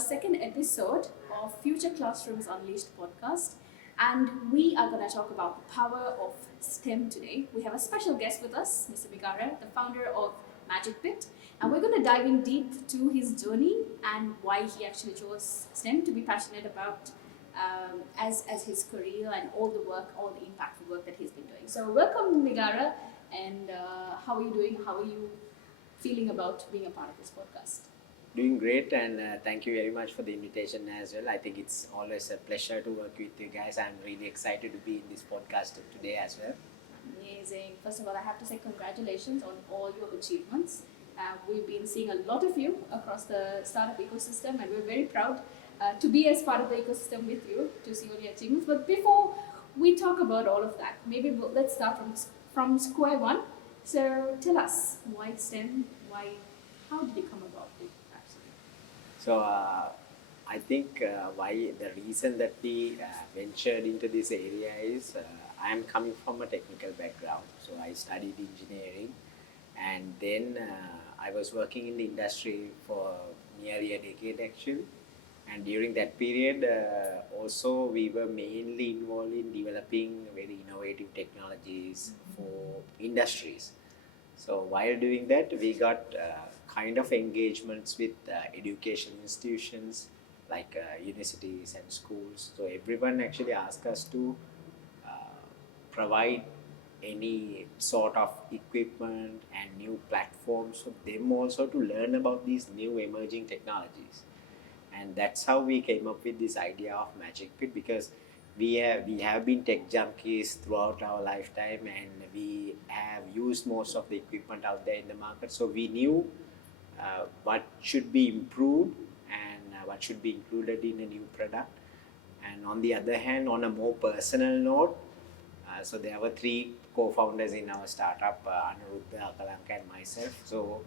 second episode of Future Classrooms Unleashed podcast. And we are going to talk about the power of STEM today. We have a special guest with us, Mr. Migara, the founder of Magicbit. And we're going to dive in deep to his journey and why he actually chose STEM to be passionate about as his career and all the work, all the impactful work that he's been doing. So welcome, Migara. And how are you doing? How are you feeling about being a part of this podcast? Doing great, and thank you very much for the invitation as well. I think it's always a pleasure to work with you guys. I'm really excited to be in this podcast today as well. Amazing. First of all, I have to say congratulations on all your achievements. We've been seeing a lot of you across the startup ecosystem, and we're very proud to be as part of the ecosystem with you to see all your achievements. But before we talk about all of that, maybe let's start from square one. So tell us, why STEM? How did it come about? So I think why the reason that we ventured into this area is I am coming from a technical background. So I studied engineering, and then I was working in the industry for nearly a decade actually. And during that period, also we were mainly involved in developing very innovative technologies for industries. So while doing that, we got kind of engagements with education institutions like universities and schools. So everyone actually asked us to provide any sort of equipment and new platforms for them also to learn about these new emerging technologies. And that's how we came up with this idea of Magicbit, because we have been tech junkies throughout our lifetime, and we have used most of the equipment out there in the market. So we knew what should be improved and what should be included in a new product. And on the other hand, on a more personal note, so there were three co-founders in our startup, Anuruddha, Akalanka and myself. So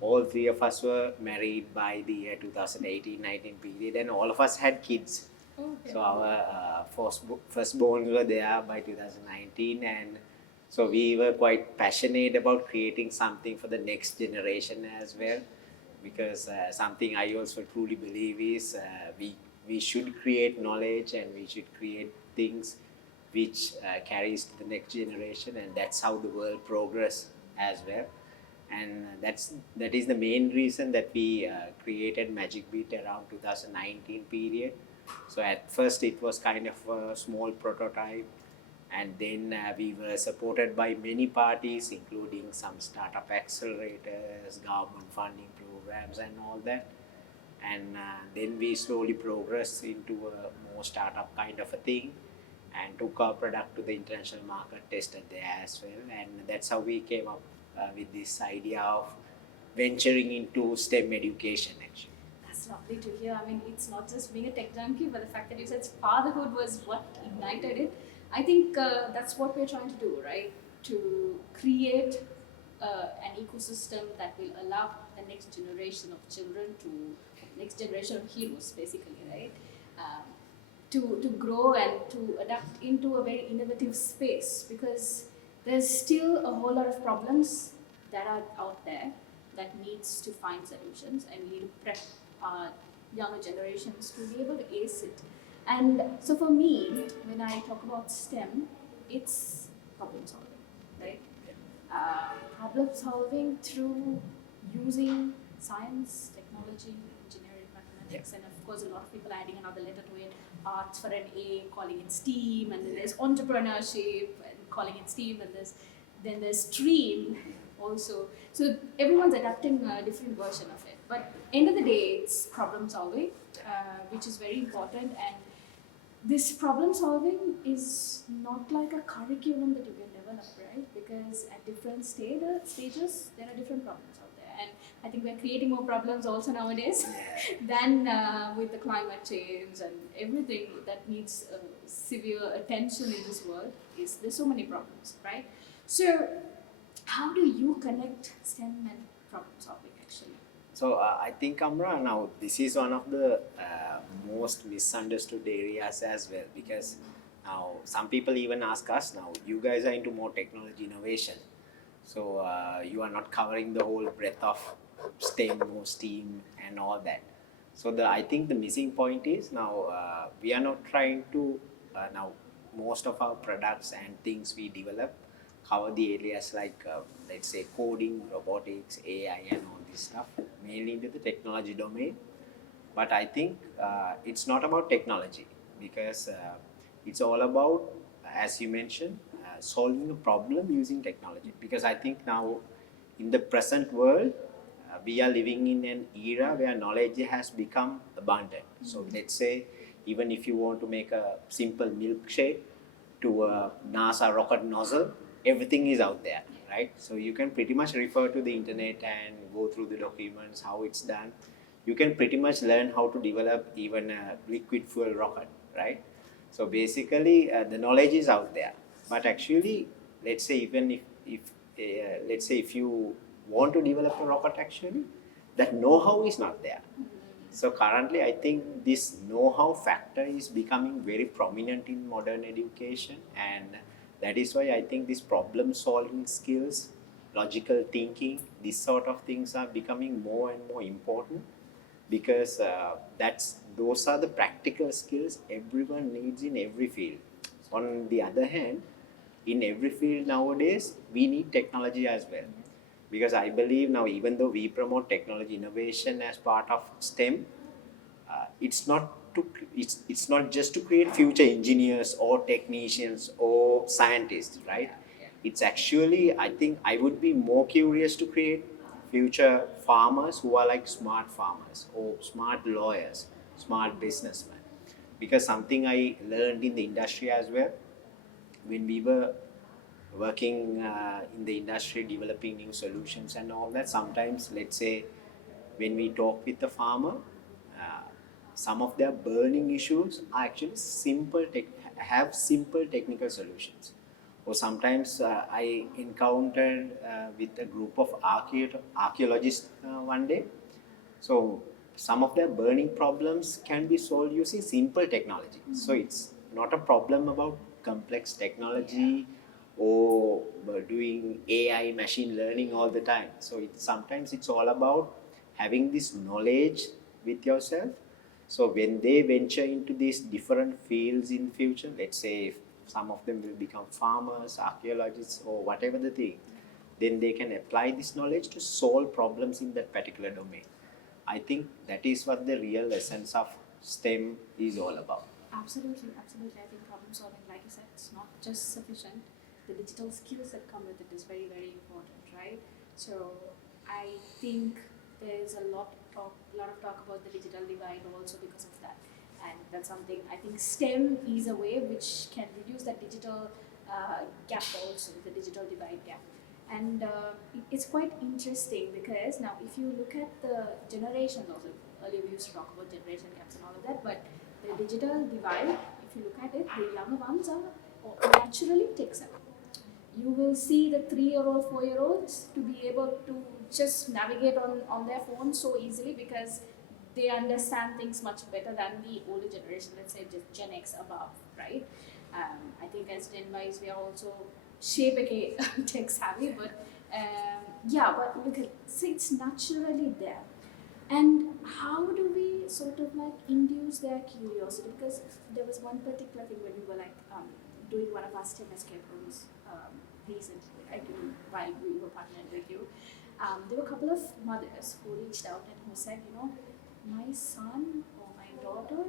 all three of us were married by the year 2018-19 period, and all of us had kids. Okay. So our firstborns were there by 2019, and so we were quite passionate about creating something for the next generation as well, because something I also truly believe is we should create knowledge and we should create things which carries to the next generation, and that's how the world progress as well. And that is the main reason that we created Magicbit around 2019 period. So at first it was kind of a small prototype, and then we were supported by many parties, including some startup accelerators, government funding programs and all that. And then we slowly progressed into a more startup kind of a thing and took our product to the international market, tested there as well. And that's how we came up with this idea of venturing into STEM education actually. That's lovely to hear. I mean, it's not just being a tech junkie, but the fact that you said fatherhood was what ignited it. I think that's what we're trying to do, right? To create an ecosystem that will allow the next generation of children next generation of heroes, basically, right? To grow and to adapt into a very innovative space, because there's still a whole lot of problems that are out there that needs to find solutions, and we need to prep our younger generations to be able to ace it. And so for me, when I talk about STEM, it's problem solving, right? Problem solving through using science, technology, engineering, mathematics, and of course a lot of people adding another letter to it, arts for an A, calling it STEAM, and then there's entrepreneurship and calling it STEAM, and then there's STREAM also. So everyone's adapting a different version of it. But end of the day, it's problem solving, which is very important. And this problem solving is not like a curriculum that you can develop, right? Because at different stages, there are different problems out there. And I think we're creating more problems also nowadays than with the climate change and everything that needs severe attention in this world. There's so many problems, right? So how do you connect STEM and problem solving actually? So I think, Amra, now this is one of the most misunderstood areas as well, because now some people even ask us, now you guys are into more technology innovation, so you are not covering the whole breadth of STEM or STEAM and all that. So I think the missing point is now we are not trying to now most of our products and things we develop cover the areas like let's say coding, robotics, AI, and all this stuff, mainly into the technology domain. But I think it's not about technology because it's all about, as you mentioned, solving a problem using technology. Because I think now in the present world, we are living in an era where knowledge has become abundant. So let's say even if you want to make a simple milkshake to a NASA rocket nozzle, everything is out there, right? So you can pretty much refer to the internet and go through the documents, how it's done. You can pretty much learn how to develop even a liquid fuel rocket, right? So basically, the knowledge is out there. But actually, let's say even if let's say if you want to develop a rocket, actually, that know-how is not there. So currently, I think this know-how factor is becoming very prominent in modern education, and that is why I think these problem-solving skills, logical thinking, these sort of things are becoming more and more important because those are the practical skills everyone needs in every field. On the other hand, in every field nowadays, we need technology as well. Because I believe now, even though we promote technology innovation as part of STEM, it's not it's not just to create future engineers or technicians or scientists, right? It's actually, I think I would be more curious to create future farmers who are like smart farmers or smart lawyers, smart businessmen. Because something I learned in the industry as well, when we were working in the industry developing new solutions and all that, sometimes let's say when we talk with the farmer, uh, some of their burning issues are actually have simple technical solutions. Or sometimes I encountered with a group of archaeologists one day. So some of their burning problems can be solved using simple technology. So it's not a problem about complex technology or doing AI machine learning all the time. So sometimes it's all about having this knowledge with yourself. So when they venture into these different fields in future, let's say if some of them will become farmers, archaeologists, or whatever the thing, then they can apply this knowledge to solve problems in that particular domain. I think that is what the real essence of STEM is all about. Absolutely, absolutely. I think problem solving, like you said, it's not just sufficient. The digital skills that come with it is very, very important, right? So I think there is a lot of talk about the digital divide also because of that, and that's something I think STEM is a way which can reduce that digital gap also, the digital divide gap. And it's quite interesting because now if you look at the generation also, earlier we used to talk about generation gaps and all of that, but the digital divide, if you look at it, the younger ones are naturally tech savvy. You will see the 3-year-old, 4-year-olds to be able to just navigate on their phone so easily because they understand things much better than the older generation, let's say just Gen X above, right? I think as Gen Ys, we are also shape tech savvy, but yeah, but look at, see, it's naturally there. And how do we sort of like induce their curiosity? Because there was one particular thing when we were like doing one of our STEM escape rooms recently, right? While we were partnered with you, there were a couple of mothers who reached out and who said, my son or my daughter,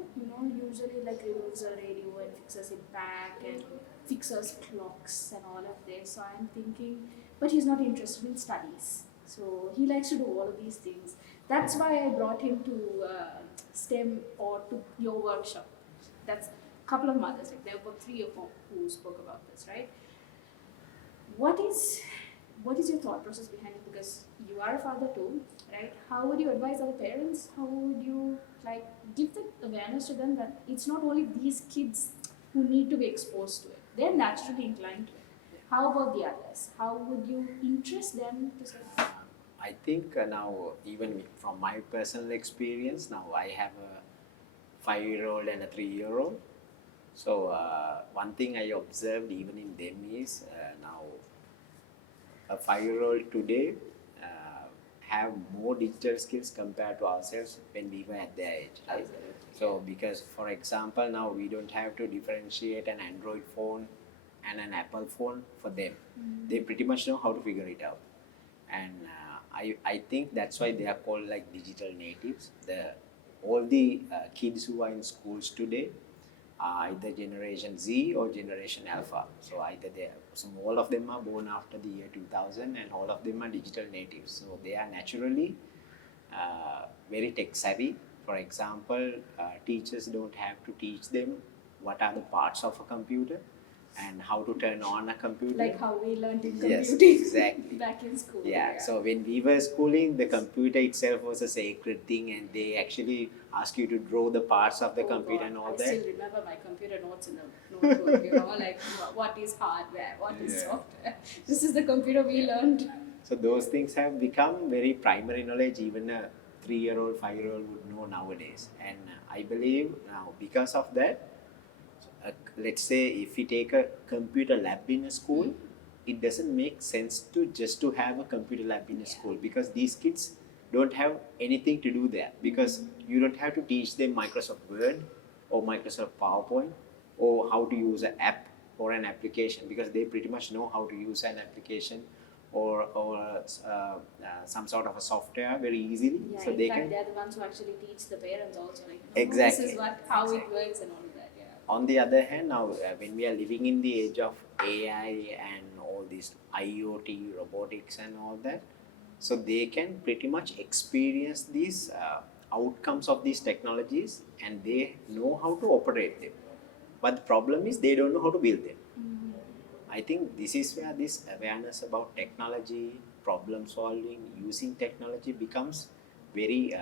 usually like removes a radio and fixes it back and fixes clocks and all of this. So I'm thinking, but he's not interested in studies. So he likes to do all of these things. That's why I brought him to STEM or to your workshop. That's a couple of mothers, like there were 3 or 4 who spoke about this, right? What is your thought process behind it? Because you are a father too, right? How would you advise other parents? How would you like give the awareness to them that it's not only these kids who need to be exposed to it; they're naturally inclined to it. How about the others? How would you interest them to say? I think now, even from my personal experience, now I have a 5-year-old and a 3-year-old. So one thing I observed even in them is now a 5-year-old today have more digital skills compared to ourselves when we were at their age, right? Absolutely. So because, for example, now we don't have to differentiate an Android phone and an Apple phone for them. They pretty much know how to figure it out, and I think that's why they are called like digital natives. All the kids who are in schools today are either Generation Z or Generation Alpha. So all of them are born after the year 2000, and all of them are digital natives. So they are naturally very tech savvy. For example, teachers don't have to teach them what are the parts of a computer and how to turn on a computer. Like how we learned in Yes, computing exactly. back in school. Yeah, so when we were schooling, the computer itself was a sacred thing, and they actually ask you to draw the parts of the computer God, and all I that. still remember my computer notes in the notebook, like what is hardware, what is software. This is the computer we learned. So those things have become very primary knowledge, even a 3-year-old, 5-year-old would know nowadays. And I believe now because of that, let's say if we take a computer lab in a school, it doesn't make sense to have a computer lab in a school, because these kids don't have anything to do there, because you don't have to teach them Microsoft Word or Microsoft PowerPoint or how to use an app or an application, because they pretty much know how to use an application or some sort of a software very easily. Yeah, so in they fact, can they're the ones who actually teach the parents also. Like, Exactly. This is how Exactly. it works and all of that. Yeah. On the other hand, now when we are living in the age of AI and all this IoT, robotics and all that, so they can pretty much experience these outcomes of these technologies, and they know how to operate them. But the problem is they don't know how to build them. I think this is where this awareness about technology, problem solving, using technology becomes very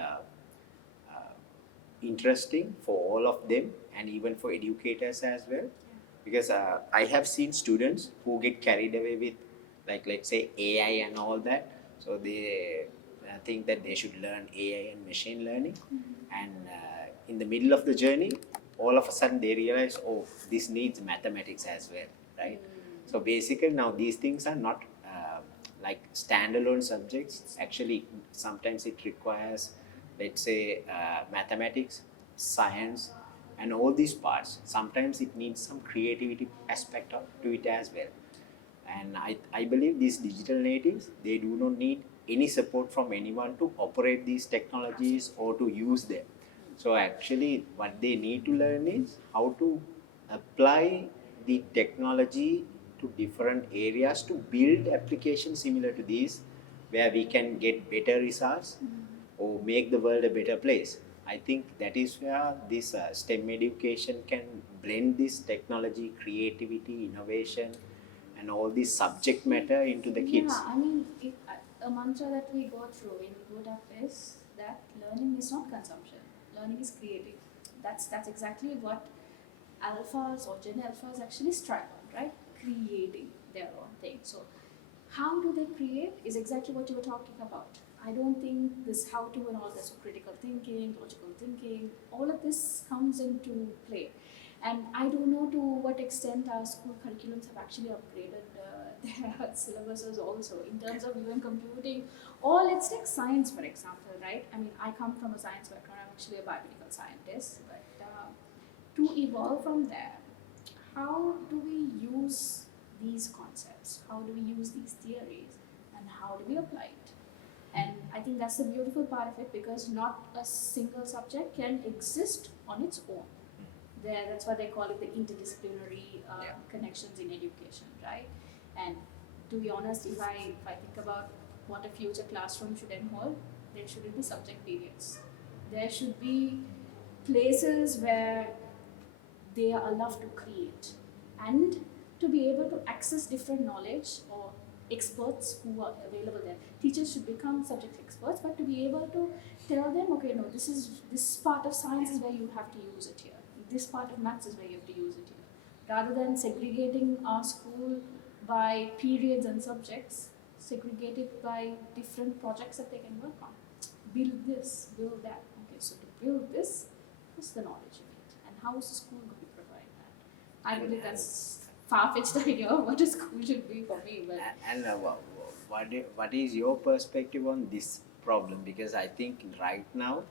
interesting for all of them, and even for educators as well, because I have seen students who get carried away with, like, let's say AI and all that. So they think that they should learn AI and machine learning, and in the middle of the journey, all of a sudden they realize, oh, this needs mathematics as well, right? So basically now these things are not like standalone subjects. Actually, sometimes it requires, let's say, mathematics, science, and all these parts. Sometimes it needs some creativity aspect to it as well. And I believe these digital natives, they do not need any support from anyone to operate these technologies or to use them. So actually what they need to learn is how to apply the technology to different areas to build applications similar to these, where we can get better results or make the world a better place. I think that is where this STEM education can blend this technology, creativity, innovation, and all this subject matter into the kids. Yeah, I mean, a mantra that we go through in BootUp is that learning is not consumption, learning is creating. That's exactly what alphas or Gen alphas actually strive on, right? Creating their own thing. So, how do they create is exactly what you were talking about. I don't think this how to and all this, so critical thinking, logical thinking, all of this comes into play. And I don't know to what extent our school curriculums have actually upgraded their syllabuses also in terms of even computing. Or let's take science, for example, right? I mean, I come from a science background, I'm actually a biomedical scientist, but to evolve from there, how do we use these concepts? How do we use these theories? And how do we apply it? And I think that's the beautiful part of it, because not a single subject can exist on its own. That's why they call it the interdisciplinary connections in education, right? And to be honest, if I think about what a future classroom should involve, there shouldn't be subject periods. There should be places where they are allowed to create and to be able to access different knowledge or experts who are available there. Teachers should become subject experts, but to be able to tell them, okay, no, this part of science is where you have to use it here. This part of maths is where you have to use it here. Rather than segregating our school by periods and subjects, segregate it by different projects that they can work on. Build this, build that. Okay, so to build this, what's the knowledge you need? And how is the school going to provide that? I believe that's far-fetched idea of what a school should be for me. But And what is your perspective on this problem, because I think right now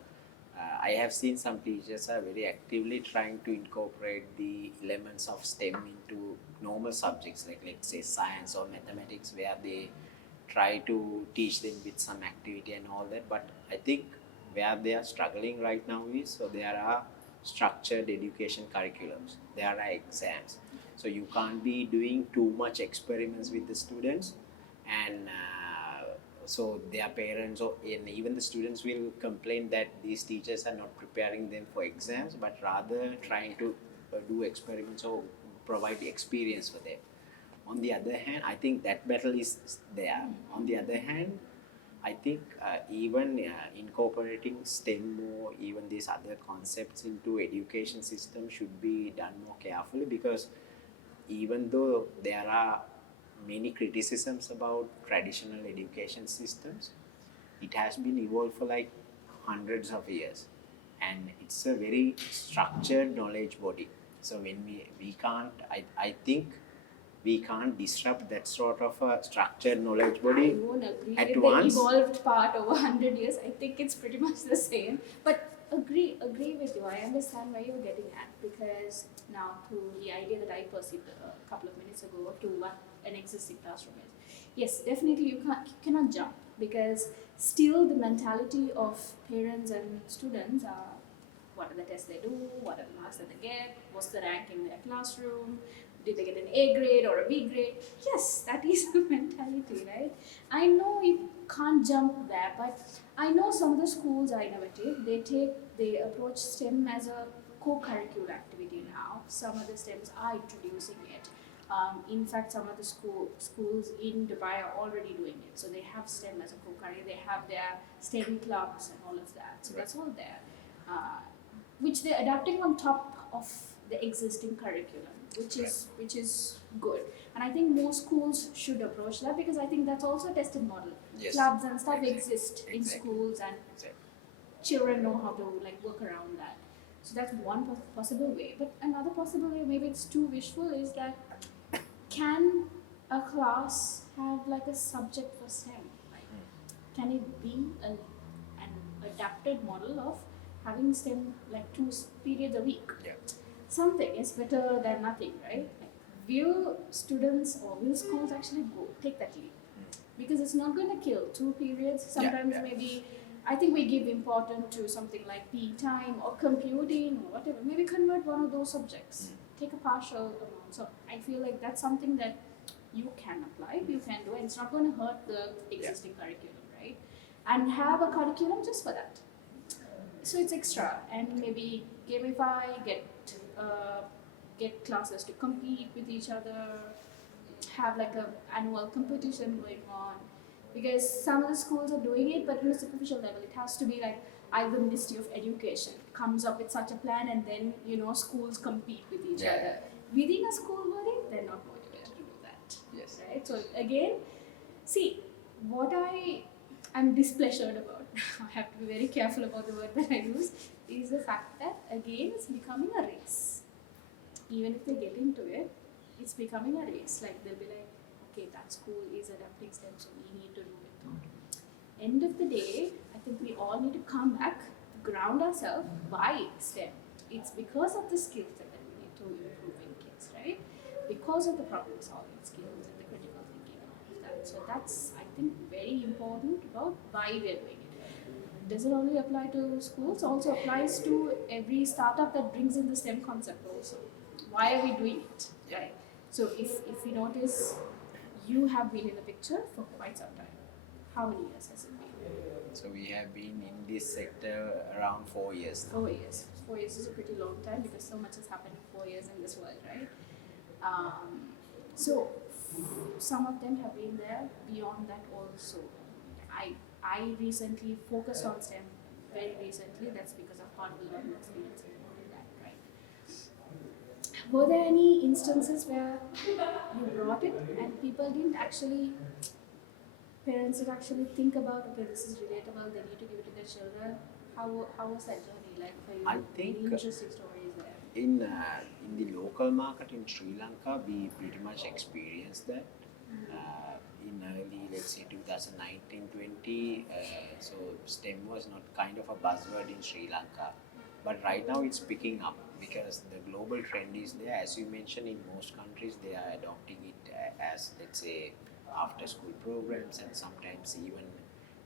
I have seen some teachers are very actively trying to incorporate the elements of STEM into normal subjects, like let's say science or mathematics, where they try to teach them with some activity and all that. But I think where they are struggling right now is, so there are structured education curriculums, there are exams, so you can't be doing too much experiments with the students, and so their parents or and even the students will complain that these teachers are not preparing them for exams, but rather trying to do experiments or provide experience for them. On the other hand, I think that battle is there. On the other hand, I think even incorporating STEM or even these other concepts into education system should be done more carefully, because even though there are many criticisms about traditional education systems, it has been evolved for like hundreds of years, and it's a very structured knowledge body. So when we can't, I think we can't disrupt that sort of a structured knowledge body. I won't agree at with once. the evolved part over 100 years. I think it's pretty much the same. But agree with you. I understand where you're getting at, because now through the idea that I perceived a couple of minutes ago to what an existing classroom is. Yes, definitely you cannot jump, because still the mentality of parents and students are, what are the tests they do, what are the marks that they get, what's the rank in their classroom, did they get an A grade or a B grade? Yes, that is the mentality, right? I know you can't jump there, but I know some of the schools are innovative. They approach STEM as a co-curricular activity now. Some of the STEMs are introducing it. In fact, some of the schools in Dubai are already doing it. So they have STEM as a co-curricular. They have their STEM clubs and all of that. So that's all there, which they're adapting on top of the existing curriculum, which is good. And I think more schools should approach that, because I think that's also a tested model. Yes. Clubs and stuff exist in Exactly. schools, and children know how to like work around that. So that's one possible way. But another possible way, maybe it's too wishful, is that can a class have like a subject for STEM? Like, can it be an adapted model of having STEM like 2 periods a week? Yeah. Something is better than nothing, right? Like, will students or will schools actually take that leap? Because it's not going to kill 2 periods. Sometimes maybe I think we give importance to something like PE time or computing or whatever. Maybe convert one of those subjects. Take a partial amount. So I feel like that's something that you can apply, you can do, and it's not going to hurt the existing curriculum, right? And have a curriculum just for that. So it's extra, and maybe gamify, get classes to compete with each other, have like a annual competition going on, because some of the schools are doing it, but on a superficial level. It has to be like either Ministry of Education comes up with such a plan, and then schools compete with each other. Within a school body, they're not motivated to do that. Yes. Right. So again, see what I'm displeasured about. I have to be very careful about the word that I use. Is the fact that again it's becoming a race. Even if they get into it, it's becoming a race. Like they'll be like, okay, that school is adapting STEM, so we need to do it too. End of the day, I think we all need to come back, ground ourselves. Why STEM? It's because of the skill set that we need to improve in kids, right? Because of the problem solving skills and the critical thinking and all of that. So that's, I think, very important about why we're doing it. Does it only apply to schools? Also applies to every startup that brings in the STEM concept also. Why are we doing it? Right? So if you notice, you have been in the picture for quite some time. How many years has it been? So we have been in this sector around 4 years now. 4 years. 4 years is a pretty long time, because so much has happened in 4 years in this world, right? So some of them have been there. Beyond that also, I recently focused on STEM very recently. That's because of hard learning experience and all of that, right? Were there any instances where you brought it and people didn't actually, parents did actually think about, okay, this is relatable, they need to give it to their children? How was that journey like for you? I think any interesting stories there? In the local market in Sri Lanka, we pretty much experienced that in early, let's say 2010 2019-20, so STEM was not kind of a buzzword in Sri Lanka. But right now it's picking up because the global trend is there. As you mentioned, in most countries they are adopting it as, let's say, after school programs, and sometimes even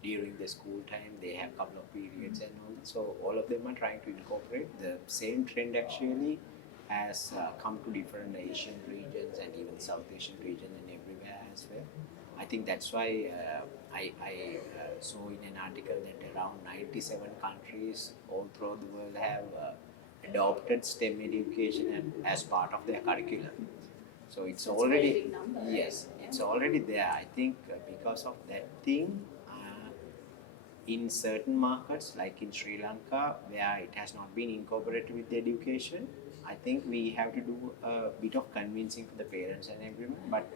during the school time they have a couple of periods and all. So all of them are trying to incorporate the same trend. Actually has come to different Asian regions and even South Asian region and everywhere as well. I think that's why I saw in an article that around 97 countries all throughout the world have adopted STEM education as part of their curriculum. So it's That's already, a very big number, right? yes, it's already there. I think because of that thing, in certain markets like in Sri Lanka, where it has not been incorporated with the education, I think we have to do a bit of convincing for the parents and everyone. But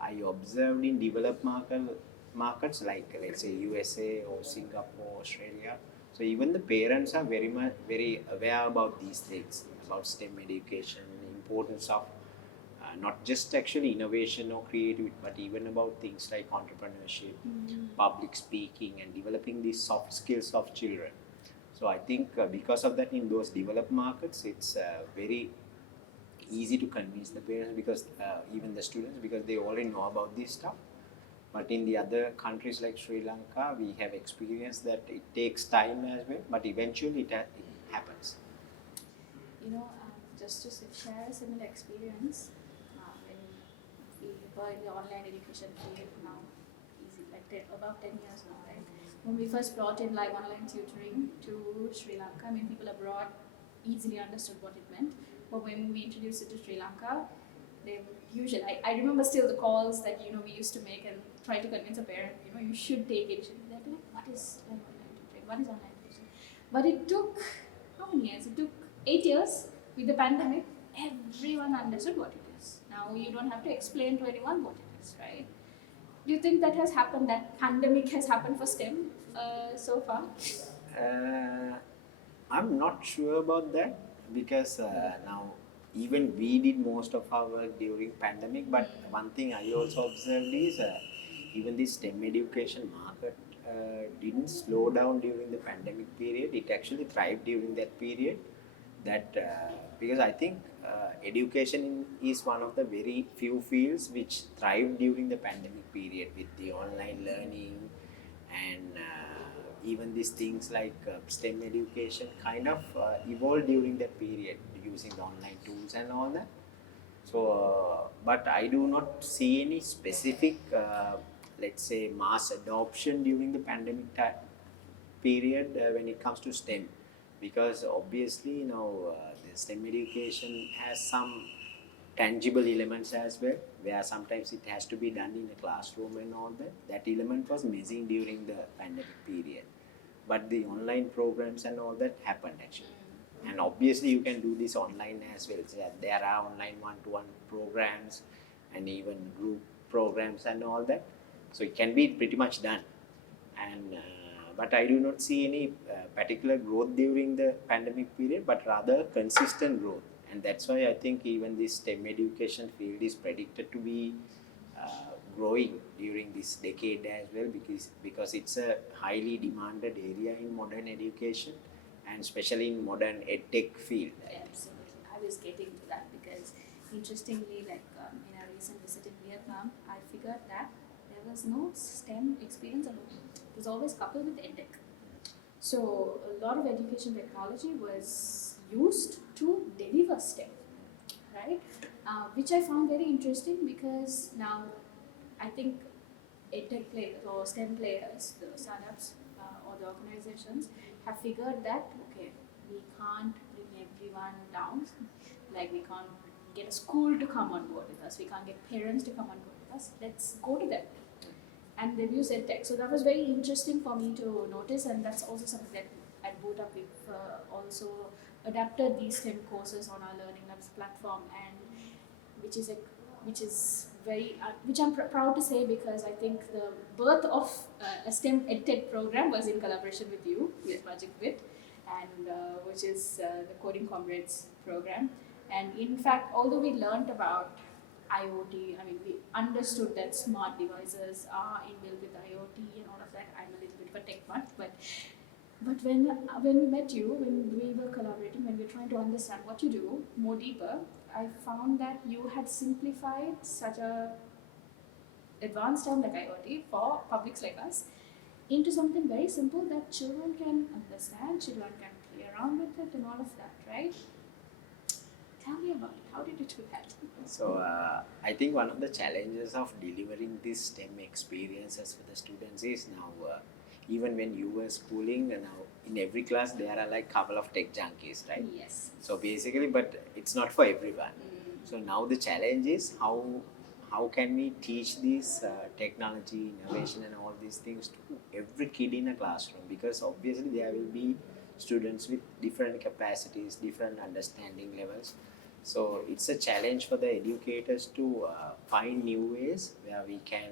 I observed in developed markets like, let's say, USA or Singapore, Australia. So even the parents are very aware about these things, about STEM education, the importance of not just actually innovation or creativity, but even about things like entrepreneurship, public speaking, and developing these soft skills of children. So I think because of that, in those developed markets, it's very easy to convince the parents, because even the students, because they already know about this stuff. But in the other countries like Sri Lanka, we have experienced that it takes time as well, but eventually it happens. Just to share a similar experience, when we were in the online education field now, easy, like about 10 years now, right? When we first brought in live online tutoring to Sri Lanka, I mean, people abroad easily understood what it meant. But when we introduced it to Sri Lanka, they usually, I remember still the calls that we used to make and try to convince a parent, you should take it. They'd be like, what is online tutoring? What is online tutoring? But it took how many years? It took 8 years. With the pandemic, everyone understood what it is. Now you don't have to explain to anyone what it is, right? Do you think that has happened? That pandemic has happened for STEM so far? I'm not sure about that, because now even we did most of our work during pandemic. But one thing I also observed is even the STEM education market didn't slow down during the pandemic period. It actually thrived during that period. That because I think education is one of the very few fields which thrived during the pandemic period, with the online learning and even these things like STEM education kind of evolved during that period using the online tools and all that. So, but I do not see any specific, let's say, mass adoption during the pandemic period when it comes to STEM, because obviously the STEM education has some tangible elements as well, where sometimes it has to be done in a classroom and all that. That element was missing during the pandemic period, but the online programs and all that happened actually. And obviously you can do this online as well. So there are online one-to-one programs and even group programs and all that, so it can be pretty much done. And but I do not see any particular growth during the pandemic period, but rather consistent growth. And that's why I think even this STEM education field is predicted to be growing during this decade as well, because it's a highly demanded area in modern education, and especially in modern edtech field. Absolutely. I was getting to that because, interestingly, like in a recent visit in Vietnam, I figured that there was no STEM experience alone. It was always coupled with edtech. So a lot of education technology was used to deliver STEM, right? Which I found very interesting, because now I think edtech players or STEM players, the startups or the organizations, have figured that, okay, we can't bring everyone down. Like, we can't get a school to come on board with us. We can't get parents to come on board with us. Let's go to them. And they've used edtech. So that was very interesting for me to notice, and that's also something that at BootUp we've also adapted these STEM courses on our Learning Labs platform, and which I'm proud to say, because I think the birth of a STEM EdTech program was in collaboration with you, with Magicbit, and which is the Coding Comrades program. And in fact, although we learned about IoT. I mean, we understood that smart devices are inbuilt with IoT and all of that. I'm a little bit of a tech nut, but when we met you, when we were collaborating, when we were trying to understand what you do more deeper, I found that you had simplified such a advanced term like IoT for publics like us into something very simple that children can understand, children can play around with it, and all of that, right? Tell me about it. How did you do that? So I think one of the challenges of delivering these STEM experiences for the students is now, even when you were schooling, now in every class there are like couple of tech junkies, right? Yes. So basically, but it's not for everyone. So now the challenge is how can we teach this technology, innovation, and all these things to every kid in a classroom? Because obviously there will be students with different capacities, different understanding levels. So it's a challenge for the educators to find new ways where we can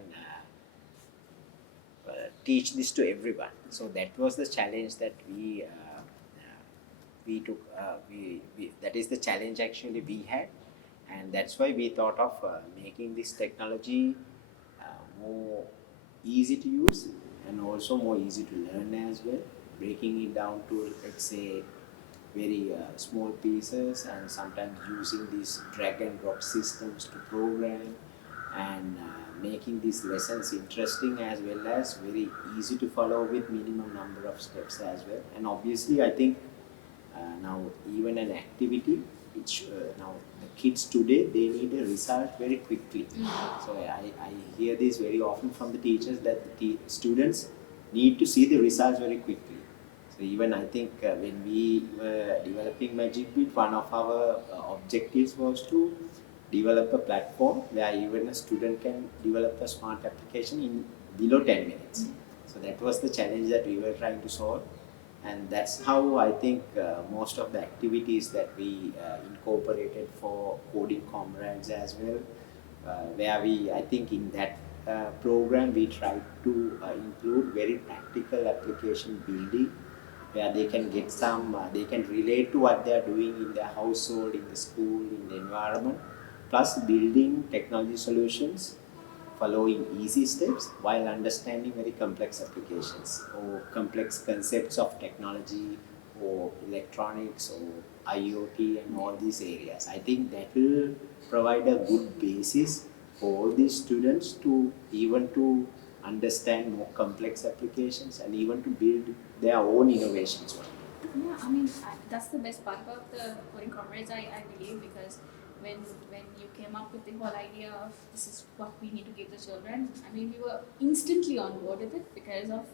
teach this to everyone. So that was the challenge that we took. That is the challenge actually we had, and that's why we thought of making this technology more easy to use and also more easy to learn as well, breaking it down to, let's say, very small pieces, and sometimes using these drag and drop systems to program, and making these lessons interesting as well as very easy to follow with minimum number of steps as well. And obviously I think now even an activity, it's now the kids today, they need a result very quickly. So I hear this very often from the teachers that the students need to see the results very quickly. So even I think when we were developing Magicbit, one of our objectives was to develop a platform where even a student can develop a smart application in below 10 minutes. So that was the challenge that we were trying to solve. And that's how I think most of the activities that we incorporated for coding comrades as well, where I think in that program we tried to include very practical application building, where they can get some, they can relate to what they are doing in their household, in the school, in the environment, plus building technology solutions, following easy steps while understanding very complex applications or complex concepts of technology or electronics or IoT and all these areas. I think that will provide a good basis for all these students to even to understand more complex applications and even to build their own innovations. Yeah, I mean, that's the best part about the coding comrades, I believe, because when you came up with the whole idea of this is what we need to give the children, I mean, we were instantly on board with it because of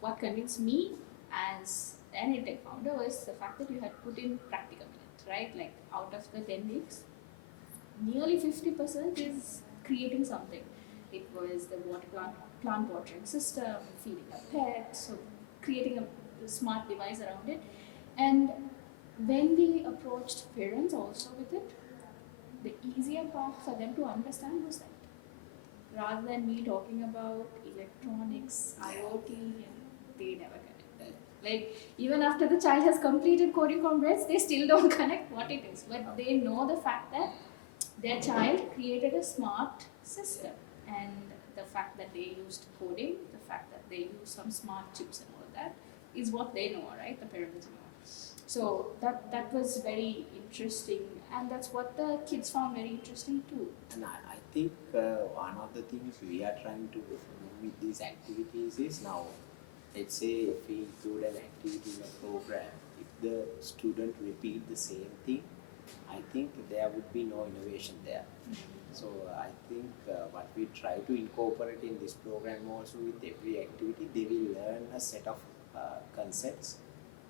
what convinced me as an edtech founder was the fact that you had put in practicum in it, right? Like out of the 10 weeks, nearly 50% is creating something. It was the plant watering system, feeding a pet, so creating a smart device around it. And when we approached parents also with it, the easier part for them to understand was that rather than me talking about electronics, IoT, and they never connect. Like even after the child has completed coding comrades, they still don't connect what it is. But they know the fact that their child created a smart system, and the fact that they used coding, the fact that they use some smart chips and all that is what they know, right? The parents know. So that was very interesting, and that's what the kids found very interesting too. And I think one of the things we are trying to do with these activities is now, let's say if we include an activity in a program, if the student repeat the same thing, I think there would be no innovation there. So I think what we try to incorporate in this program also, with every activity, they will learn a set of concepts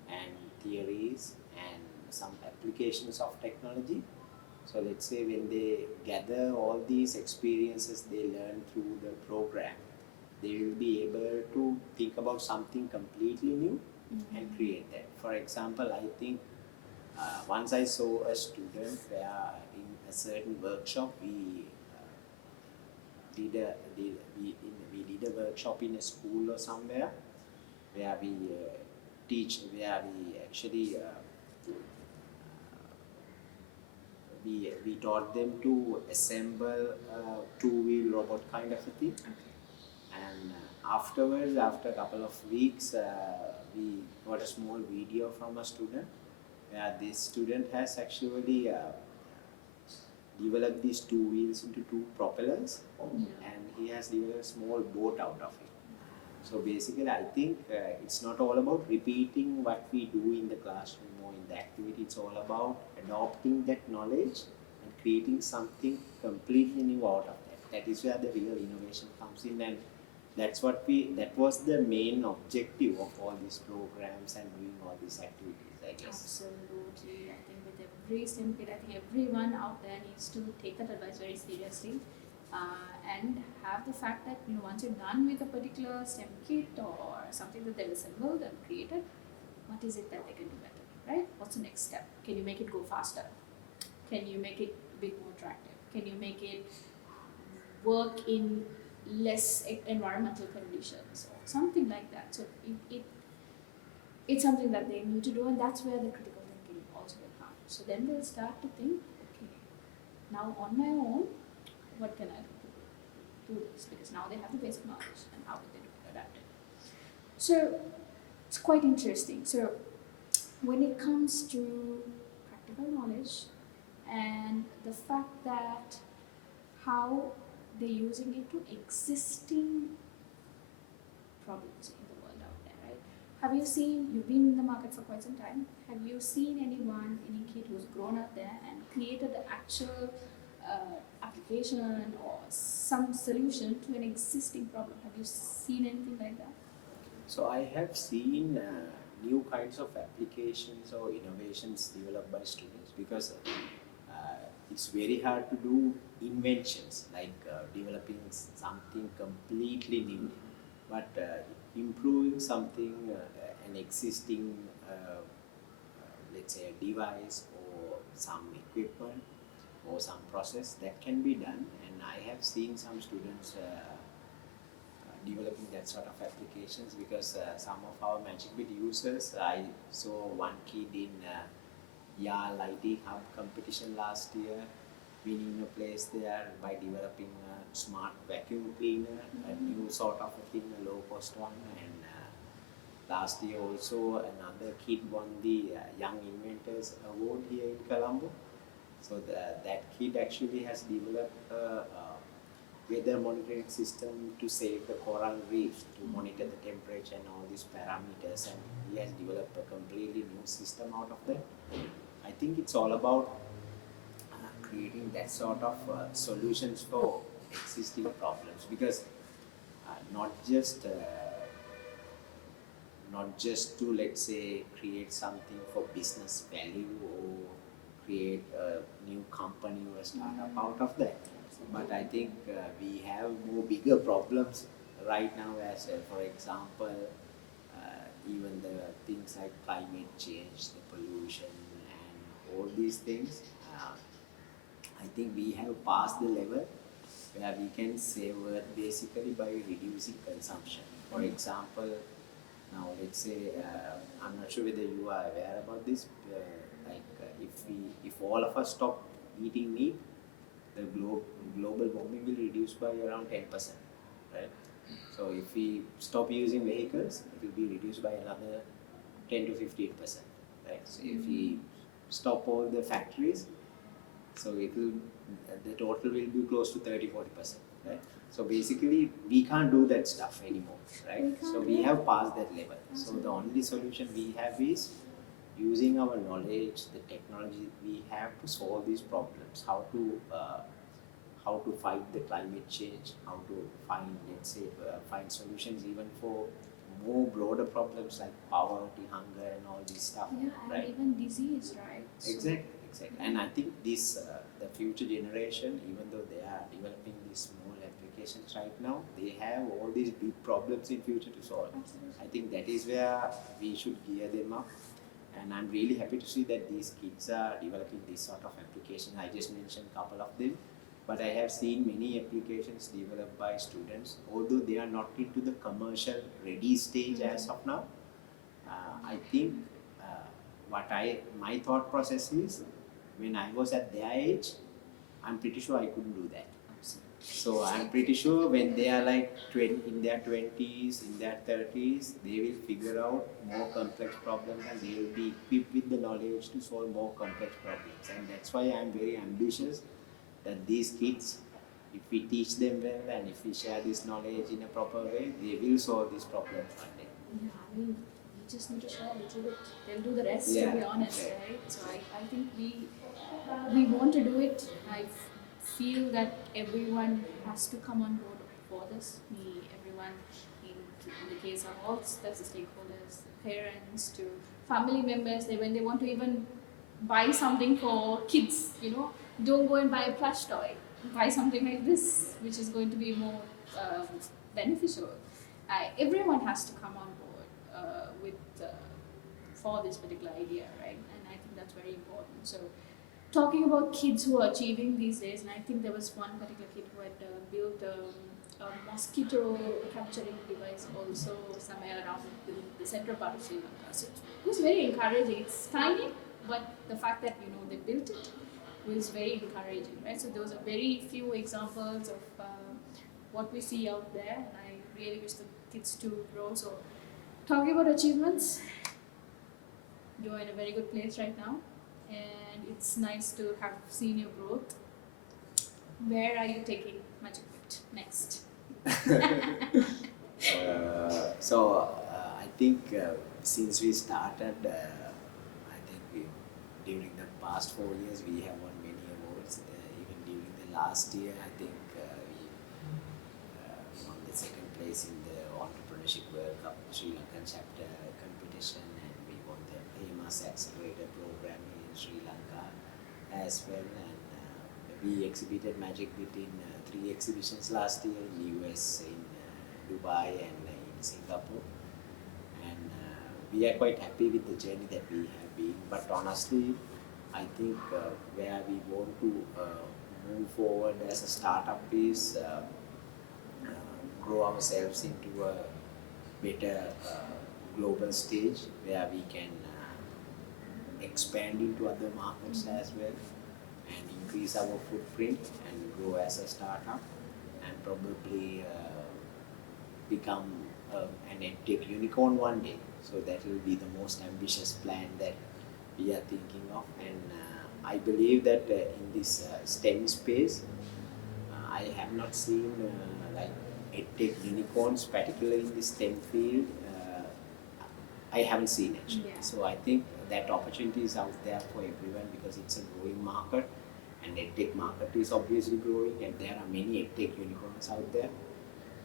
and theories and some applications of technology. So let's say when they gather all these experiences they learn through the program, they will be able to think about something completely new and create that. For example, I think once I saw a student where in a certain workshop we did a workshop in a school or somewhere where we where we actually we taught them to assemble a two-wheel robot kind of a thing. And afterwards, after a couple of weeks, we got a small video from a student where this student has actually developed these two wheels into two propellers, and he has developed a small boat out of it. So basically, I think it's not all about repeating what we do in the classroom or in the activity. It's all about adopting that knowledge and creating something completely new out of that. That is where the real innovation comes in, and that was the main objective of all these programs and doing all these activities, I guess. Absolutely. I think with every STEM kid, I think everyone out there needs to take that advice very seriously, and have the fact that once you're done with a particular STEM kit or something that they've assembled and created, what is it that they can do better, right? What's the next step? Can you make it go faster? Can you make it a bit more attractive? Can you make it work in less environmental conditions or something like that? So it's something that they need to do, and that's where the critical thinking also will come. So then they'll start to think, okay, now on my own, what can I do to do this? Because now they have the basic knowledge, and how will they adapt it? So it's quite interesting. So when it comes to practical knowledge and the fact that how they're using it to existing problems in the world out there, right? Have you seen, you've been in the market for quite some time, have you seen anyone, any kid who's grown up there and created the actual application or some solution to an existing problem? Have you seen anything like that? So I have seen new kinds of applications or innovations developed by students, because it's very hard to do inventions like developing something completely new, but improving something, an existing, let's say, a device or some equipment or some process that can be done. And I have seen some students developing that sort of applications, because some of our Magicbit users, I saw one kid in YAL IT Hub competition last year, winning a place there by developing a smart vacuum cleaner, a new sort of a thing, a low cost one. And last year also another kid won the Young Inventors Award here in Colombo. So that kid actually has developed a weather monitoring system to save the coral reefs, to monitor the temperature and all these parameters, and he has developed a completely new system out of that. I think it's all about creating that sort of solutions for existing problems, because not just to, let's say, create something for business value or create a new company or a startup out of that, but I think we have more bigger problems right now, as for example, even the things like climate change, the pollution, and all these things. I think we have passed the level where we can save Earth basically by reducing consumption. For example, now let's say, I'm not sure whether you are aware about this, if all of us stop eating meat, the global warming will reduce by around 10%, right? So if we stop using vehicles, it will be reduced by another 10 to 15%, right? So if we stop all the factories, so the total will be close to 30-40%, right? So basically, we can't do that stuff anymore, right? So we have passed that level. So the only solution we have is using our knowledge, the technology we have to solve these problems. How to fight the climate change, how to find, let's say, find solutions even for more broader problems like poverty, hunger, and all this stuff. Yeah, and right? even disease, right? Exactly. And I think this, the future generation, even though they are developing these small applications right now, they have all these big problems in future to solve. Absolutely. I think that is where we should gear them up. And I'm really happy to see that these kids are developing this sort of application. I just mentioned a couple of them, but I have seen many applications developed by students, although they are not into the commercial ready stage as of now. I think my thought process is when I was at their age, I'm pretty sure I couldn't do that. Absolutely. So I'm pretty sure when they are like 20, in their 20s, in their 30s, they will figure out more complex problems and they will be equipped with the knowledge to solve more complex problems. And that's why I'm very ambitious that these kids, if we teach them well and if we share this knowledge in a proper way, they will solve these problems one day. Yeah, I mean, we just need to share a little bit. They'll do the rest, Yeah. to be honest, right? So I think we want to do it. Feel that everyone has to come on board for this. Everyone, in the case of all the stakeholders, parents to family members, when they want to even buy something for kids, don't go and buy a plush toy. Buy something like this, which is going to be more beneficial. Everyone has to come on board with for this particular idea, right? And I think that's very important. So, talking about kids who are achieving these days, and I think there was one particular kid who had built a mosquito capturing device also somewhere around the central part of Sri Lanka. So it was very encouraging. It's tiny, but the fact that they built it was very encouraging, right? So those are very few examples of what we see out there, and I really wish the kids to grow. So talking about achievements, you're in a very good place right now, and it's nice to have seen your growth. Where are you taking Magicbit next? I think since we started, I think during the past 4 years we have won many awards. Even during the last year, I think we won the second place in the Entrepreneurship World Cup Sri Lankan chapter competition, and we won the famous accelerator program in Sri Lanka as well. And we exhibited Magicbit in 3 exhibitions last year in the US, in Dubai, and in Singapore. And we are quite happy with the journey that we have been. But honestly, I think where we want to move forward as a startup is grow ourselves into a better global stage where we can expand into other markets as well and increase our footprint and grow as a startup and probably become an edtech unicorn one day. So that will be the most ambitious plan that we are thinking of. And I believe that in this STEM space, I have not seen like edtech unicorns, particularly in the STEM field. I haven't seen it. Yeah. So I think that opportunity is out there for everyone because it's a growing market, and edtech market is obviously growing, and there are many edtech unicorns out there.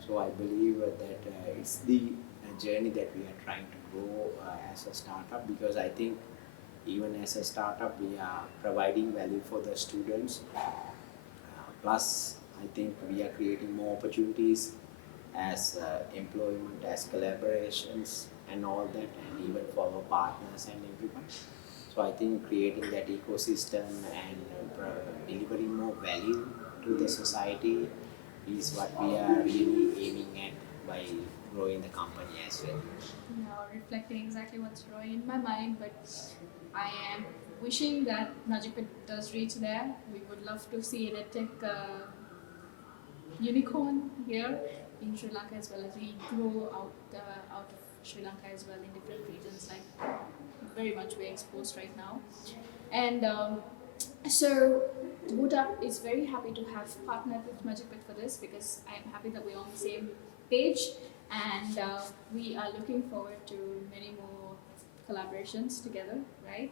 So I believe that it's the journey that we are trying to grow as a startup, because I think even as a startup we are providing value for the students. Plus, I think we are creating more opportunities as employment, as collaborations and all that, and even for our partners and everyone. So I think creating that ecosystem and delivering more value to the society is what we are really aiming at by growing the company as well. Reflecting exactly what's growing in my mind, but I am wishing that Magicbit does reach there. We would love to see an edtech unicorn here in Sri Lanka, as well as we grow out of Sri Lanka as well in different regions. Like very much we're exposed right now, and so BootUp is very happy to have partnered with Magicbit for this, because I'm happy that we're on the same page, and we are looking forward to many more collaborations together, right?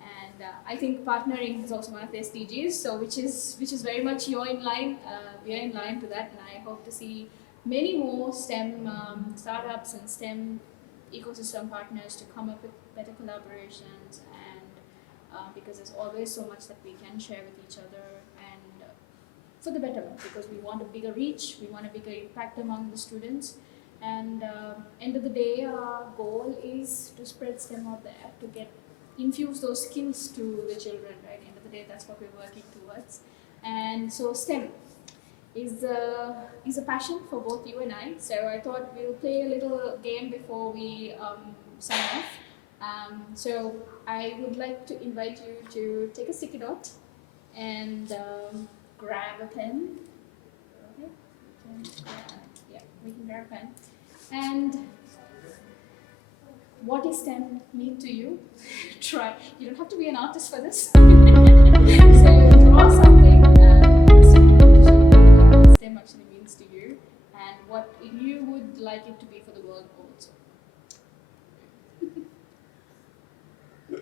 And I think partnering is also one of the SDGs, so which is very much you're in line. We are in line to that, and I hope to see many more STEM startups and STEM ecosystem partners to come up with better collaborations, and because there's always so much that we can share with each other, and for the better, because we want a bigger reach, we want a bigger impact among the students, and end of the day, our goal is to spread STEM out there, to infuse those skills to the children, right? End of the day, that's what we're working towards. And so STEM is a passion for both you and I. So I thought we'll play a little game before we sign off. So I would like to invite you to take a sticky note and grab a pen. Okay, we can grab a pen. And what does STEM mean to you? Try. You don't have to be an artist for this. So draw something and STEM actually means to you, and what you would like it to be for the world also. I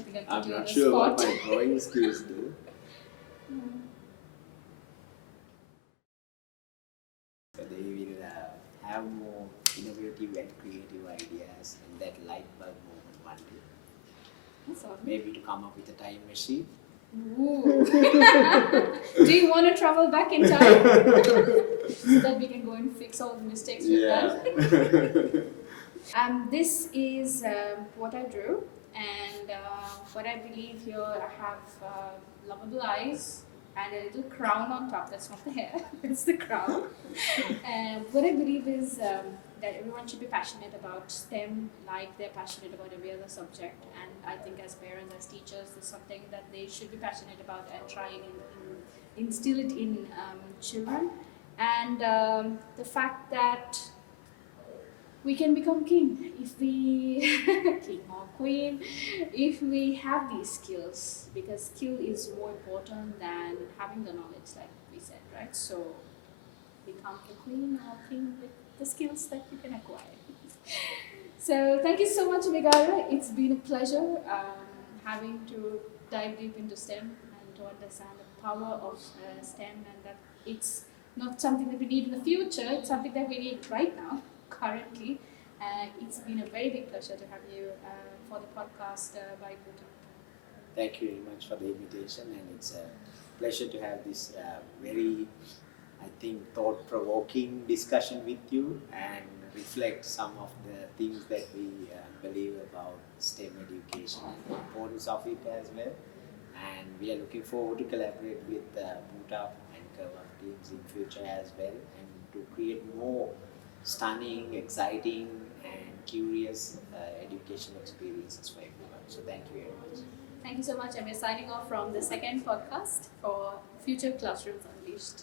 think I put I'm you on not the sure spot. what my drawing skills do. But they will have more innovative and creative ideas and that light bulb moment one day. That's awesome. Maybe to come up with a time machine. Ooh. Do you want to travel back in time so that we can go and fix all the mistakes we've done? This is what I drew, and what I believe here I have lovable eyes and a little crown on top. That's not the hair, it's the crown. And what I believe is that everyone should be passionate about STEM like they're passionate about every other subject. And I think as parents, as teachers, this is something that they should be passionate about and try and instill it in children. And the fact that we can become king if we king or queen if we have these skills, because skill is more important than having the knowledge, like we said, right? So become a queen or king with the skills that you can acquire. So thank you so much, Migara. It's been a pleasure having to dive deep into STEM and to understand the power of STEM, and that it's not something that we need in the future, it's something that we need right now, currently. It's been a very big pleasure to have you for the podcast by BootUp. Thank you very much for the invitation, and it's a pleasure to have this very, I think, thought-provoking discussion with you and reflect some of the things that we believe about STEM education and the importance of it as well. And we are looking forward to collaborate with BootUp and Curve teams in future as well, and to create more stunning, exciting, and curious education experiences for everyone. So thank you very much. Thank you so much, and we're signing off from the second podcast for Future Classrooms Unleashed.